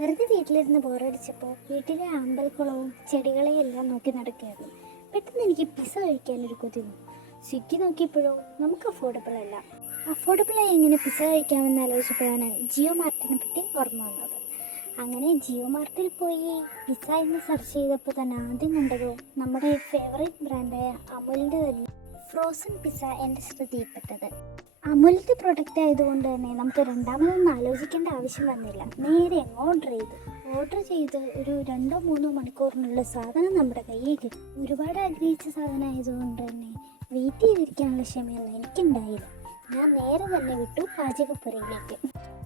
വെറുതെ വീട്ടിലിരുന്ന് ബോറടിച്ചപ്പോൾ വീട്ടിലെ അമ്പൽക്കുളവും ചെടികളെയും എല്ലാം നോക്കി നടക്കുകയായിരുന്നു. പെട്ടെന്ന് എനിക്ക് പിസ കഴിക്കാനൊരു കൊതി സ്വിഗ്ഗി നോക്കിയപ്പോഴോ നമുക്ക് അഫോർഡബിൾ അല്ല. അഫോർഡബിളായി എങ്ങനെ പിസ കഴിക്കാമെന്ന് ആലോചിച്ചപ്പോഴാണ് ജിയോ മാർട്ടിനെ പറ്റി ഓർമ്മ വന്നത്. അങ്ങനെ ജിയോ മാർട്ടിൽ പോയി പിസ എന്ന് സെർച്ച് ചെയ്തപ്പോൾ തന്നെ ആദ്യം കണ്ടതോ നമ്മുടെ ഫേവറേറ്റ് ബ്രാൻഡായ അമുലിന്റെ തന്നെ ഫ്രോസൺ പിസ്സ എന്റെ ശ്രദ്ധയിൽപ്പെട്ടത് അമുലിന്റെ പ്രൊഡക്റ്റ് ആയതുകൊണ്ട് തന്നെ നമുക്ക് രണ്ടാമതൊന്നും ആലോചിക്കേണ്ട ആവശ്യം വന്നില്ല. നേരെ ഓർഡർ ചെയ്തു? ഓർഡർ ചെയ്ത് ഒരു രണ്ടോ മൂന്നോ മണിക്കൂറിനുള്ള സാധനം നമ്മുടെ കയ്യിൽ കിട്ടും. ഒരുപാട് ആഗ്രഹിച്ച സാധനം ആയതുകൊണ്ട് തന്നെ വെയിറ്റ് ചെയ്തിരിക്കാനുള്ള ക്ഷമയൊന്നും എനിക്കുണ്ടായില്ല. ഞാൻ നേരെ തന്നെ വിട്ടു പാചകപ്പുരയിലേക്ക്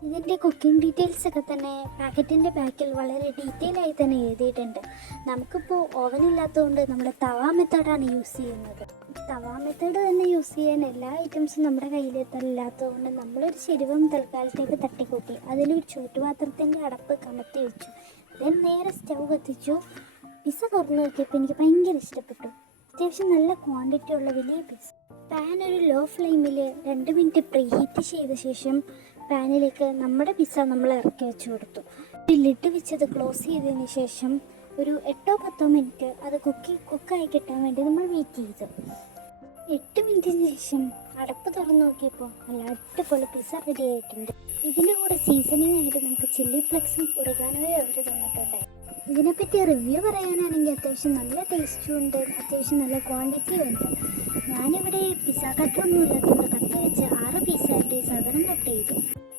ഇതിന്റെ കുക്കിംഗ് ഡീറ്റെയിൽസ് ഒക്കെ തന്നെ പാക്കറ്റിന്റെ ബാക്കിൽ വളരെ ഡീറ്റെയിൽ ആയി തന്നെ എഴുതിയിട്ടുണ്ട്. നമുക്കിപ്പോൾ ഓവൻ ഇല്ലാത്തതുകൊണ്ട് നമ്മൾ തവ മെത്തേഡാണ് യൂസ് ചെയ്യുന്നത്. തവ മെത്തേഡ് തന്നെ യൂസ് ചെയ്യാൻ എല്ലാ ഐറ്റംസും നമ്മുടെ കയ്യിൽ ഇല്ലാത്തതുകൊണ്ട് നമ്മളൊരു ശരിവം തൽക്കാലത്തേക്ക് തട്ടിക്കൂട്ടി. അതിലൊരു ചൂറ്റുപാത്രത്തിന്റെ അടപ്പ് കമത്തി വെച്ചു. ദെൻ നേരെ സ്റ്റൗ കത്തിച്ചു പിസ തുറന്നു നോക്കിയപ്പോൾ എനിക്ക് ഭയങ്കര ഇഷ്ടപ്പെട്ടു. അത്യാവശ്യം നല്ല ക്വാണ്ടിറ്റി ഉള്ള വലിയ പീസ് പാൻ ഒരു ലോ ഫ്ലെയിമിൽ രണ്ട് മിനിറ്റ് പ്രീ ഹീറ്റ് ചെയ്ത ശേഷം പാനിലേക്ക് നമ്മുടെ പിസ്സ നമ്മൾ ഇറക്കി വെച്ച് കൊടുത്തു. ഈ ലിഡ് വെച്ചത് ക്ലോസ് ചെയ്തതിന് ശേഷം ഒരു എട്ടോ പത്തോ മിനിറ്റ് അത് കുക്കി കുക്കായി കിട്ടാൻ വേണ്ടി നമ്മൾ വെയിറ്റ് ചെയ്തു. എട്ട് മിനിറ്റിന് ശേഷം അടപ്പ് തുറന്ന് നോക്കിയപ്പോൾ നല്ല അടിപൊളി പിസ്സ റെഡി ആയിട്ടുണ്ട്. ഇതിന്റെ കൂടെ സീസണിങ് ആയിട്ട് നമുക്ക് ചില്ലി ഫ്ലെക്സും ഉറുകാനോയും അവർ തന്നിട്ടുണ്ട്. ഇതിനെപ്പറ്റി റിവ്യൂ പറയാനാണെങ്കിൽ അത്യാവശ്യം നല്ല ടേസ്റ്റും ഉണ്ട് അത്യാവശ്യം നല്ല ക്വാണ്ടിറ്റിയും ഉണ്ട്. ഞാനിവിടെ പിസ്സ കട്ടൊന്നും ഇല്ലാത്തതുകൊണ്ട് കട്ട് വെച്ച് ആറ് പീസായിട്ട് സാധനം കട്ട് ചെയ്തു.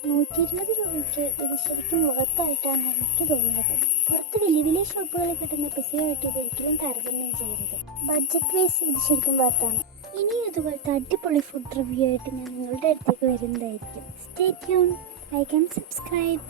നൂറ്റി ഇരുപത് രൂപയ്ക്ക് ഇത് ശരിക്കും മുഖത്തായിട്ടാണ് എനിക്ക് തോന്നുന്നത്. പുറത്ത് വലിയ വലിയ ഷോപ്പുകളിൽ കിട്ടുന്ന പിസയായിട്ട് ഇത് ഒരിക്കലും താരതമ്യം ചെയ്യരുത്. ബഡ്ജറ്റ് വൈസ് ഇത് ശരിക്കും വർത്താണ് ഇനി ഇതുപോലത്തെ അടിപൊളി ഫുഡ് റിവ്യൂ ആയിട്ട് ഞാൻ നിങ്ങളുടെ അടുത്തേക്ക് വരുന്നതായിരിക്കും. സ്റ്റേ ട്യൂൺ ഐ ആൻഡ് സബ്സ്ക്രൈബ്